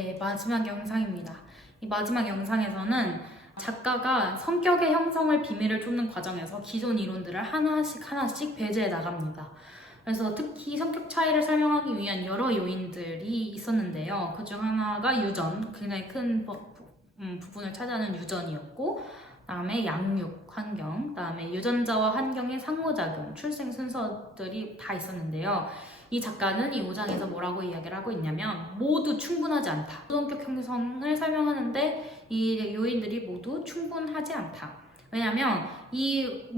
네, 마지막 영상입니다. 이 마지막 영상에서는 작가가 성격의 형성을 비밀을 쫓는 과정에서 기존 이론들을 하나씩 배제해 나갑니다. 그래서 특히 성격 차이를 설명하기 위한 여러 요인들이 있었는데요. 그중 하나가 유전, 굉장히 큰 부분을 차지하는 유전이었고, 그다음에 양육 환경, 그다음에 유전자와 환경의 상호작용, 출생 순서들이 다 있었는데요. 이 작가는 이 5장에서 뭐라고 이야기를 하고 있냐면 모두 충분하지 않다. 성격 형성을 설명하는데 이 요인들이 모두 충분하지 않다. 왜냐면 이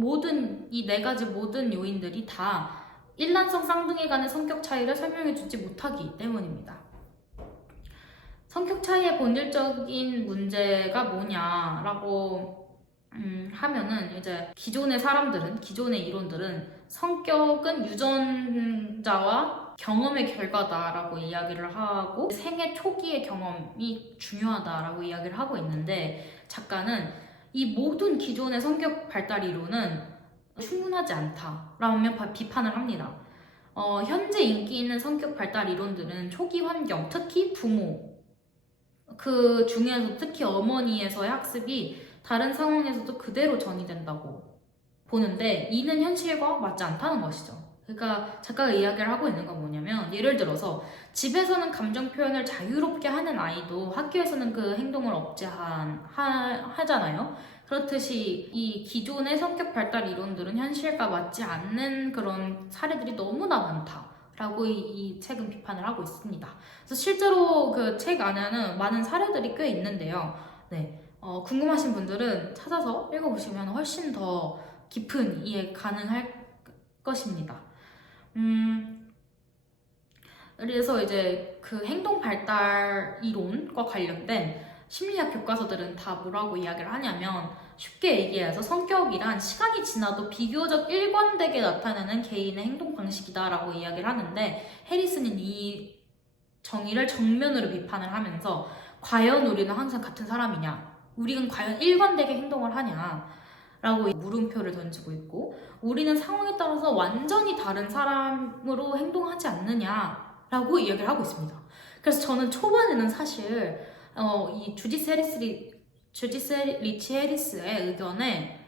네 가지 모든 요인들이 다 일란성 쌍둥이 간의 성격 차이를 설명해주지 못하기 때문입니다. 성격 차이의 본질적인 문제가 뭐냐라고 하면은 이제 기존의 이론들은 성격은 유전자와 경험의 결과다라고 이야기를 하고 생애 초기의 경험이 중요하다라고 이야기를 하고 있는데 작가는 이 모든 기존의 성격 발달 이론은 충분하지 않다라며 비판을 합니다. 현재 인기 있는 성격 발달 이론들은 초기 환경, 특히 부모, 그 중에서 특히 어머니에서의 학습이 다른 상황에서도 그대로 전이된다고 보는데 이는 현실과 맞지 않다는 것이죠. 그러니까 작가가 이야기를 하고 있는 건 뭐냐면 예를 들어서 집에서는 감정 표현을 자유롭게 하는 아이도 학교에서는 그 행동을 하잖아요. 그렇듯이 이 기존의 성격 발달 이론들은 현실과 맞지 않는 그런 사례들이 너무나 많다라고 이 책은 비판을 하고 있습니다. 그래서 실제로 그 책 안에는 많은 사례들이 꽤 있는데요. 네. 궁금하신 분들은 찾아서 읽어보시면 훨씬 더 깊은 이해 가능할 것입니다. 그래서 이제 그 행동 발달 이론과 관련된 심리학 교과서들은 다 뭐라고 이야기를 하냐면 쉽게 얘기해서 성격이란 시간이 지나도 비교적 일관되게 나타나는 개인의 행동 방식이다라고 이야기를 하는데 해리스는 이 정의를 정면으로 비판을 하면서 과연 우리는 항상 같은 사람이냐? 우리는 과연 일관되게 행동을 하냐? 라고 물음표를 던지고 있고 우리는 상황에 따라서 완전히 다른 사람으로 행동하지 않느냐? 라고 이야기를 하고 있습니다. 그래서 저는 초반에는 사실 이 주디스 리치 해리스의 의견에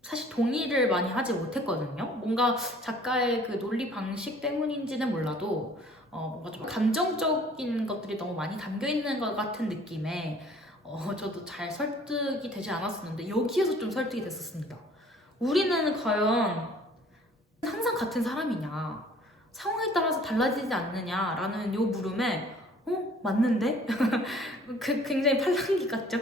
사실 동의를 많이 하지 못했거든요. 뭔가 작가의 그 논리 방식 때문인지는 몰라도 뭔가 좀 감정적인 것들이 너무 많이 담겨 있는 것 같은 느낌에 저도 잘 설득이 되지 않았었는데 여기에서 좀 설득이 됐었습니다. 우리는 과연 항상 같은 사람이냐? 상황에 따라서 달라지지 않느냐라는 요 물음에 맞는데? 굉장히 팔랑귀 같죠?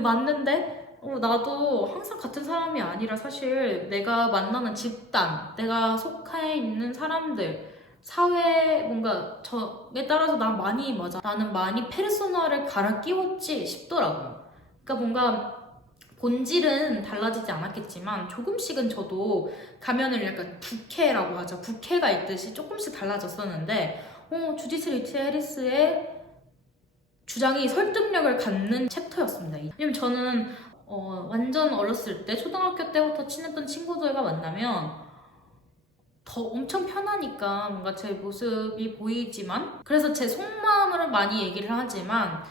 맞는데? 나도 항상 같은 사람이 아니라 사실 내가 만나는 집단, 내가 속해 있는 사람들, 사회 뭔가 저에 따라서 난 많이 맞아. 나는 많이 페르소나를 갈아 끼웠지 싶더라고요. 그러니까 뭔가 본질은 달라지지 않았겠지만 조금씩은 저도 가면을 약간 부캐라고 하죠. 부캐가 있듯이 조금씩 달라졌었는데 주디스 리치 해리스의 주장이 설득력을 갖는 챕터였습니다. 왜냐면 저는 완전 어렸을 때 초등학교 때부터 친했던 친구들과 만나면 더 엄청 편하니까 뭔가 제 모습이 보이지만 그래서 제 속마음을 많이 얘기를 하지만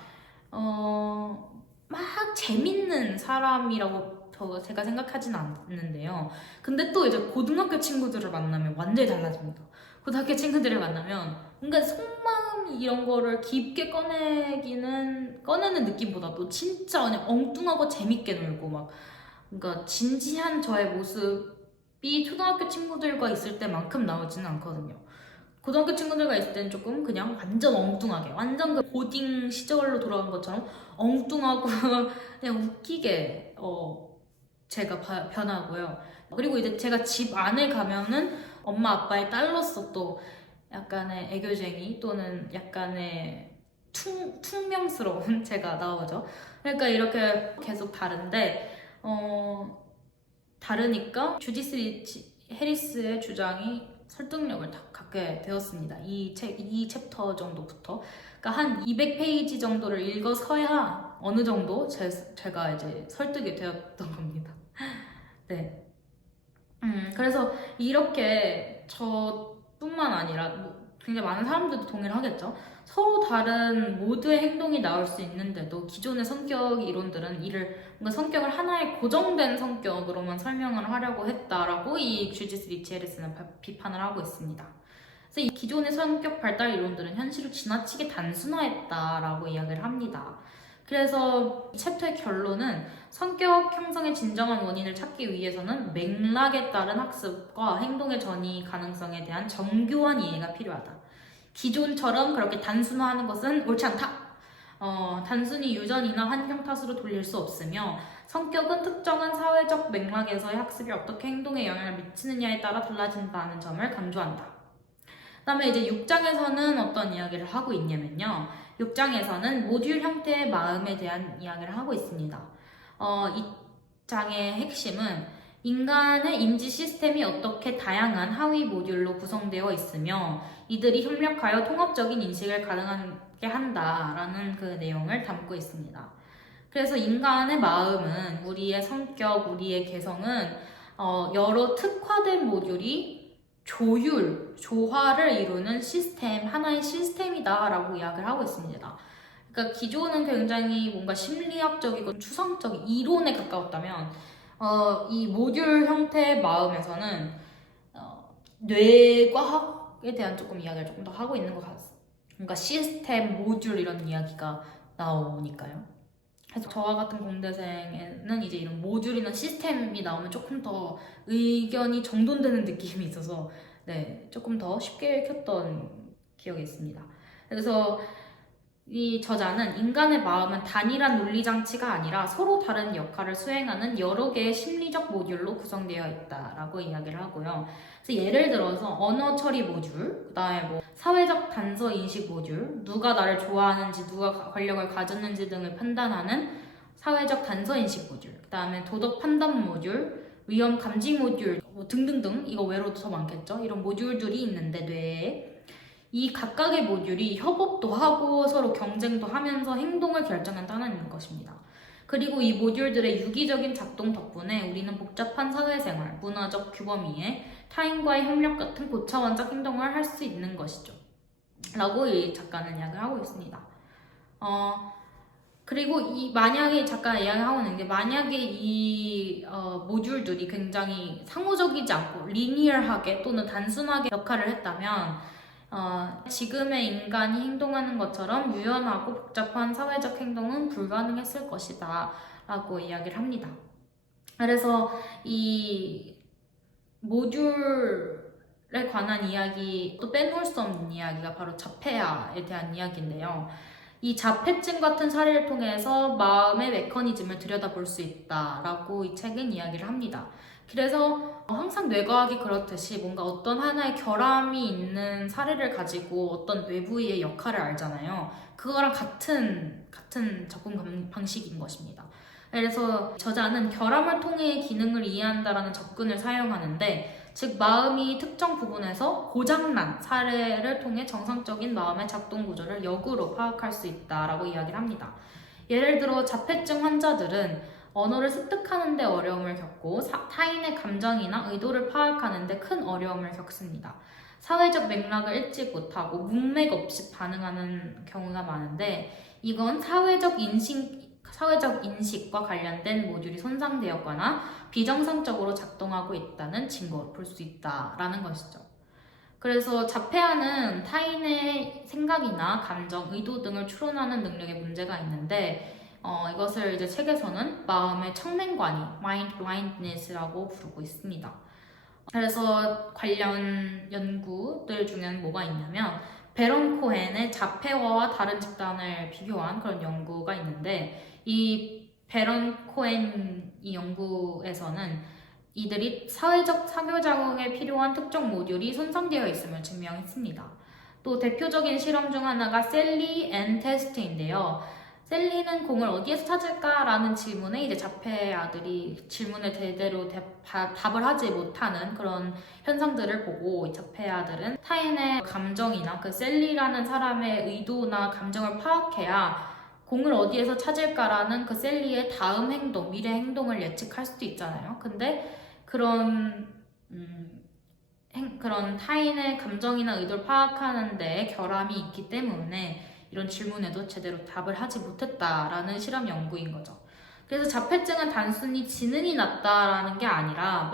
막 재밌는 사람이라고 제가 생각하진 않는데요. 근데 또 이제 고등학교 친구들을 만나면 완전히 달라집니다. 고등학교 친구들을 만나면 뭔가 속마음 이런 거를 깊게 꺼내는 느낌보다도 진짜 그냥 엉뚱하고 재밌게 놀고 막 그러니까 진지한 저의 모습이 초등학교 친구들과 있을 때만큼 나오지는 않거든요. 고등학교 친구들과 있을 때는 조금 그냥 완전 엉뚱하게 완전 그 고딩 시절로 돌아간 것처럼 엉뚱하고 그냥 웃기게 제가 변하고요. 그리고 이제 제가 집 안에 가면은 엄마 아빠의 딸로서 또 약간의 애교쟁이 또는 약간의 퉁명스러운 제가 나오죠. 그러니까 이렇게 계속 다른데 다르니까 주디스 리치 해리스의 주장이 설득력을 갖게 되었습니다. 이 챕터 정도부터. 그러니까 한 200페이지 정도를 읽어서야 어느 정도 제가 이제 설득이 되었던 겁니다. 네. 그래서 이렇게 저뿐만 아니라 굉장히 많은 사람들도 동의를 하겠죠. 서로 다른 모두의 행동이 나올 수 있는데도 기존의 성격 이론들은 이를 뭔가 성격을 하나의 고정된 성격으로만 설명을 하려고 했다라고 이 주디스 리치 해리스는 비판을 하고 있습니다. 그래서 이 기존의 성격 발달 이론들은 현실을 지나치게 단순화했다라고 이야기를 합니다. 그래서 이 챕터의 결론은 성격 형성의 진정한 원인을 찾기 위해서는 맥락에 따른 학습과 행동의 전이 가능성에 대한 정교한 이해가 필요하다. 기존처럼 그렇게 단순화하는 것은 옳지 않다. 단순히 유전이나 환경 탓으로 돌릴 수 없으며 성격은 특정한 사회적 맥락에서의 학습이 어떻게 행동에 영향을 미치느냐에 따라 달라진다는 점을 강조한다. 그 다음에 이제 6장에서는 어떤 이야기를 하고 있냐면요. 6장에서는 모듈 형태의 마음에 대한 이야기를 하고 있습니다. 이 장의 핵심은 인간의 인지 시스템이 어떻게 다양한 하위 모듈로 구성되어 있으며 이들이 협력하여 통합적인 인식을 가능하게 한다라는 그 내용을 담고 있습니다. 그래서 인간의 마음은 우리의 성격, 우리의 개성은 여러 특화된 모듈이 조화를 이루는 시스템, 하나의 시스템이다라고 이야기를 하고 있습니다. 그러니까 기존은 굉장히 뭔가 심리학적이고 추상적인 이론에 가까웠다면 이 모듈 형태의 마음에서는 뇌과학에 대한 조금 이야기를 조금 더 하고 있는 것 같습니다. 뭔가 시스템, 모듈 이런 이야기가 나오니까요. 그래서 저와 같은 공대생에는 이제 이런 모듈이나 시스템이 나오면 조금 더 의견이 정돈되는 느낌이 있어서 네, 조금 더 쉽게 읽혔던 기억이 있습니다. 그래서 이 저자는 인간의 마음은 단일한 논리장치가 아니라 서로 다른 역할을 수행하는 여러 개의 심리적 모듈로 구성되어 있다라고 이야기를 하고요. 그래서 예를 들어서 언어 처리 모듈, 그 다음에 뭐 사회적 단서 인식 모듈, 누가 나를 좋아하는지, 누가 권력을 가졌는지 등을 판단하는 사회적 단서 인식 모듈, 그 다음에 도덕 판단 모듈, 위험 감지 모듈, 뭐 등등등, 이거 외로도 더 많겠죠? 이런 모듈들이 있는데 뇌에 이 각각의 모듈이 협업도 하고 서로 경쟁도 하면서 행동을 결정한다는 것입니다. 그리고 이 모듈들의 유기적인 작동 덕분에 우리는 복잡한 사회생활, 문화적 규범 이해, 타인과의 협력 같은 고차원적 행동을 할 수 있는 것이죠. 라고 이 작가는 이야기를 하고 있습니다. 그리고 만약에 작가가 이야기하고 있는 게 만약에 이 모듈들이 굉장히 상호적이지 않고 리니어하게 또는 단순하게 역할을 했다면 지금의 인간이 행동하는 것처럼 유연하고 복잡한 사회적 행동은 불가능했을 것이다 라고 이야기를 합니다. 그래서 이 모듈에 관한 이야기, 또 빼놓을 수 없는 이야기가 바로 자폐아에 대한 이야기인데요. 이 자폐증 같은 사례를 통해서 마음의 메커니즘을 들여다볼 수 있다라고 이 책은 이야기를 합니다. 그래서 항상 뇌과학이 그렇듯이 뭔가 어떤 하나의 결함이 있는 사례를 가지고 어떤 외부의 역할을 알잖아요. 그거랑 같은 접근 방식인 것입니다. 그래서 저자는 결함을 통해 기능을 이해한다라는 접근을 사용하는데 즉 마음이 특정 부분에서 고장난 사례를 통해 정상적인 마음의 작동 구조를 역으로 파악할 수 있다라고 이야기를 합니다. 예를 들어 자폐증 환자들은 언어를 습득하는 데 어려움을 겪고 타인의 감정이나 의도를 파악하는 데 큰 어려움을 겪습니다. 사회적 맥락을 읽지 못하고 문맥 없이 반응하는 경우가 많은데 이건 사회적 인식과 관련된 모듈이 손상되었거나 비정상적으로 작동하고 있다는 증거로 볼 수 있다라는 것이죠. 그래서 자폐아는 타인의 생각이나 감정, 의도 등을 추론하는 능력에 문제가 있는데 이것을 이제 책에서는 마음의 청맹관이 mind blindness라고 부르고 있습니다. 그래서 관련 연구들 중에는 뭐가 있냐면 베런 코헨의 자폐와와 다른 집단을 비교한 그런 연구가 있는데 이 베런 코헨 이 연구에서는 이들이 사회적 상호작용에 필요한 특정 모듈이 손상되어 있음을 증명했습니다. 또 대표적인 실험 중 하나가 셀리 앤 테스트인데요. 셀리는 공을 어디에서 찾을까라는 질문에 이제 자폐아들이 질문에 제대로 답을 하지 못하는 그런 현상들을 보고 이 자폐아들은 타인의 감정이나 그 셀리라는 사람의 의도나 감정을 파악해야 공을 어디에서 찾을까라는 그 셀리의 다음 행동, 미래 행동을 예측할 수도 있잖아요. 근데 그런 그런 타인의 감정이나 의도를 파악하는 데 결함이 있기 때문에 이런 질문에도 제대로 답을 하지 못했다라는 실험 연구인 거죠. 그래서 자폐증은 단순히 지능이 낮다라는 게 아니라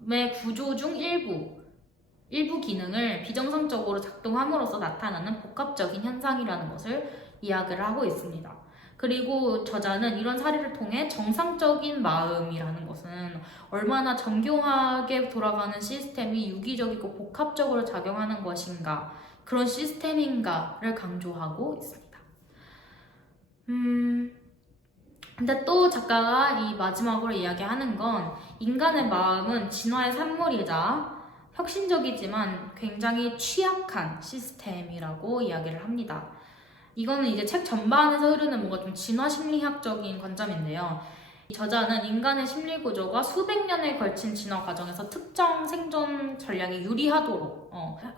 마음의 구조 중 일부 기능을 비정상적으로 작동함으로써 나타나는 복합적인 현상이라는 것을 이야기를 하고 있습니다. 그리고 저자는 이런 사례를 통해 정상적인 마음이라는 것은 얼마나 정교하게 돌아가는 시스템이 유기적이고 복합적으로 작용하는 것인가, 그런 시스템인가를 강조하고 있습니다. 근데 또 작가가 이 마지막으로 이야기하는 건 인간의 마음은 진화의 산물이자 혁신적이지만 굉장히 취약한 시스템이라고 이야기를 합니다. 이거는 이제 책 전반에서 흐르는 뭔가 좀 진화 심리학적인 관점인데요. 저자는 인간의 심리 구조가 수백 년에 걸친 진화 과정에서 특정 생존 전략에 유리하도록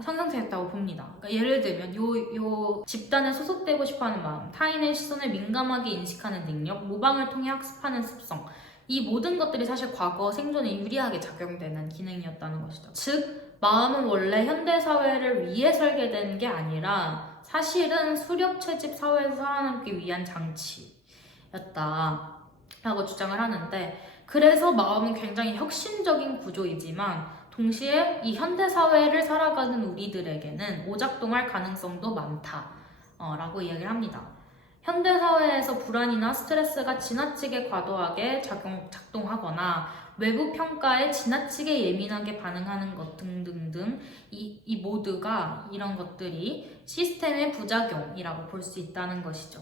형성되었다고 봅니다. 그러니까 예를 들면 요 집단에 소속되고 싶어하는 마음, 타인의 시선을 민감하게 인식하는 능력, 모방을 통해 학습하는 습성, 이 모든 것들이 사실 과거 생존에 유리하게 작용되는 기능이었다는 것이죠. 즉, 마음은 원래 현대사회를 위해 설계된 게 아니라 사실은 수렵 채집 사회에서 살아남기 위한 장치였다 라고 주장을 하는데, 그래서 마음은 굉장히 혁신적인 구조이지만 동시에 이 현대사회를 살아가는 우리들에게는 오작동할 가능성도 많다 라고 이야기를 합니다. 현대사회에서 불안이나 스트레스가 지나치게 과도하게 작동하거나 외부 평가에 지나치게 예민하게 반응하는 것 등등등 이 모두가 이런 것들이 시스템의 부작용이라고 볼 수 있다는 것이죠.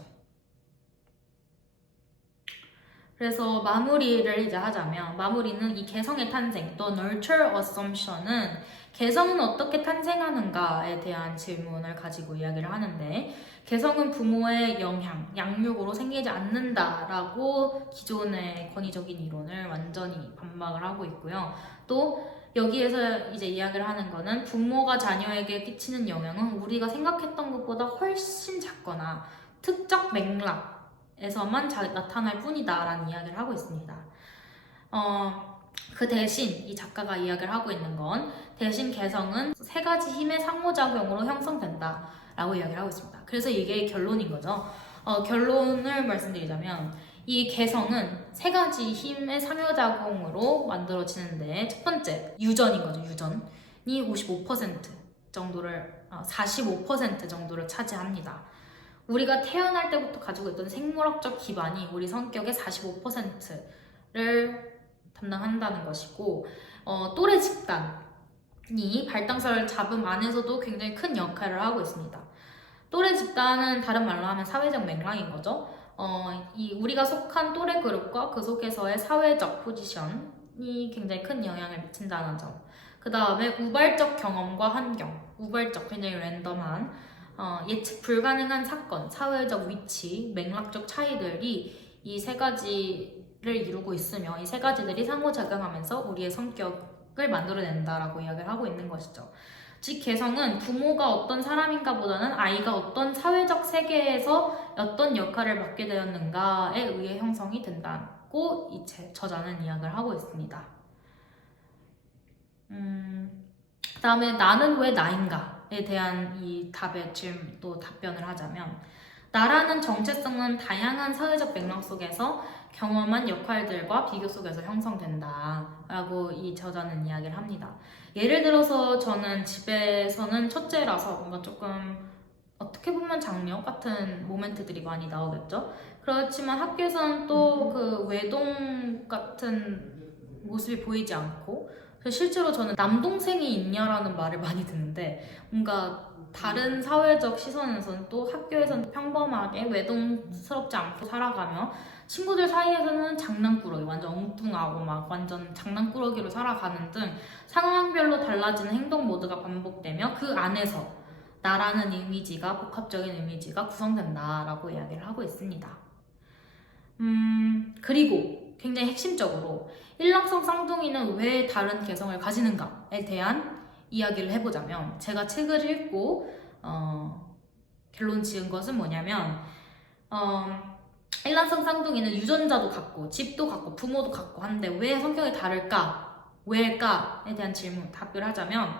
그래서 마무리를 이제 하자면, 마무리는 이 개성의 탄생 또 nurture assumption은 개성은 어떻게 탄생하는가에 대한 질문을 가지고 이야기를 하는데, 개성은 부모의 영향, 양육으로 생기지 않는다라고 기존의 권위적인 이론을 완전히 반박을 하고 있고요. 또 여기에서 이제 이야기를 하는 거는 부모가 자녀에게 끼치는 영향은 우리가 생각했던 것보다 훨씬 작거나 특정 맥락에서만 나타날 뿐이다 라는 이야기를 하고 있습니다. 그 대신 이 작가가 이야기를 하고 있는 건 대신 개성은 세 가지 힘의 상호작용으로 형성된다 라고 이야기를 하고 있습니다. 그래서 이게 결론인 거죠. 결론을 말씀드리자면 이 개성은 세 가지 힘의 상호작용으로 만들어지는데, 첫 번째 유전인 거죠. 유전이 55% 정도를 45% 정도를 차지합니다. 우리가 태어날 때부터 가지고 있던 생물학적 기반이 우리 성격의 45%를 담당한다는 것이고, 또래 집단이 발당설 잡음 안에서도 굉장히 큰 역할을 하고 있습니다. 또래 집단은 다른 말로 하면 사회적 맥락인 거죠. 우리가 속한 또래 그룹과 그 속에서의 사회적 포지션이 굉장히 큰 영향을 미친다는 점. 그 다음에 우발적 경험과 환경, 우발적 굉장히 랜덤한 예측 불가능한 사건, 사회적 위치, 맥락적 차이들이 이 세 가지를 이루고 있으며 이 세 가지들이 상호작용하면서 우리의 성격을 만들어낸다라고 이야기를 하고 있는 것이죠. 즉 개성은 부모가 어떤 사람인가 보다는 아이가 어떤 사회적 세계에서 어떤 역할을 맡게 되었는가에 의해 형성이 된다고 이 저자는 이야기를 하고 있습니다. 그 다음에 나는 왜 나인가에 대한 이 답에 지금 또 답변을 하자면, 나라는 정체성은 다양한 사회적 맥락 속에서 경험한 역할들과 비교 속에서 형성된다 라고 이 저자는 이야기를 합니다. 예를 들어서 저는 집에서는 첫째라서 뭔가 조금 어떻게 보면 장녀 같은 모멘트들이 많이 나오겠죠. 그렇지만 학교에서는 또 그 외동 같은 모습이 보이지 않고, 실제로 저는 남동생이 있냐라는 말을 많이 듣는데, 뭔가 다른 사회적 시선에서는 또 학교에서는 평범하게 외동스럽지 않고 살아가며 친구들 사이에서는 장난꾸러기, 완전 엉뚱하고 막 완전 장난꾸러기로 살아가는 등 상황별로 달라지는 행동 모드가 반복되며 그 안에서 나라는 이미지가, 복합적인 이미지가 구성된다라고 이야기를 하고 있습니다. 그리고 굉장히 핵심적으로 일란성 쌍둥이는 왜 다른 개성을 가지는가에 대한 이야기를 해보자면, 제가 책을 읽고 결론 지은 것은 뭐냐면, 일란성 쌍둥이는 유전자도 같고 집도 같고 부모도 같고 한데 왜 성격이 다를까 왜일까에 대한 질문 답을 하자면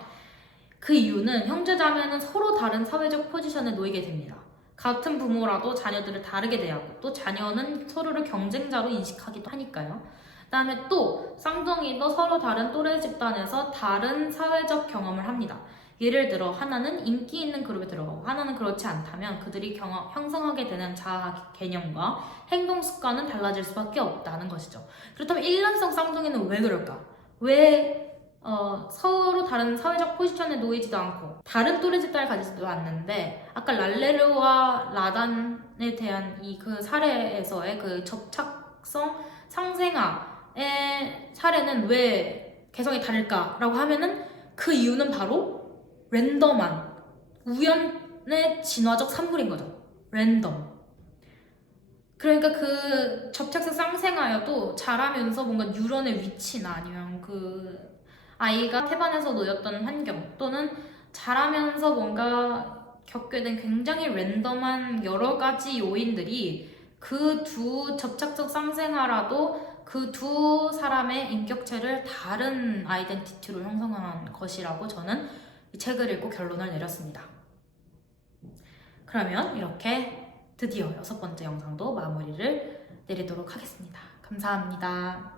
그 이유는 형제자매는 서로 다른 사회적 포지션에 놓이게 됩니다. 같은 부모라도 자녀들을 다르게 대하고 또 자녀는 서로를 경쟁자로 인식하기도 하니까요. 그다음에 또 쌍둥이도 서로 다른 또래 집단에서 다른 사회적 경험을 합니다. 예를 들어 하나는 인기 있는 그룹에 들어가고 하나는 그렇지 않다면 그들이 형성하게 되는 자아 개념과 행동 습관은 달라질 수밖에 없다는 것이죠. 그렇다면 일란성 쌍둥이는 왜 그럴까? 왜 서로 다른 사회적 포지션에 놓이지도 않고 다른 또래 집단을 가지지도 않는데 아까 랄레르와 라단에 대한 이 그 사례에서의 그 접착성 상생아의 사례는 왜 개성이 다를까라고 하면은 그 이유는 바로 랜덤한 우연의 진화적 산물인 거죠. 랜덤. 그러니까 그 접착성 쌍생아여도 자라면서 뭔가 뉴런의 위치나 아니면 그 아이가 태반에서 놓였던 환경 또는 자라면서 뭔가 겪게 된 굉장히 랜덤한 여러 가지 요인들이 그 두 접착적 쌍생아라도 그 두 사람의 인격체를 다른 아이덴티티로 형성한 것이라고 저는 이 책을 읽고 결론을 내렸습니다. 그러면 이렇게 드디어 6번째 영상도 마무리를 내리도록 하겠습니다. 감사합니다.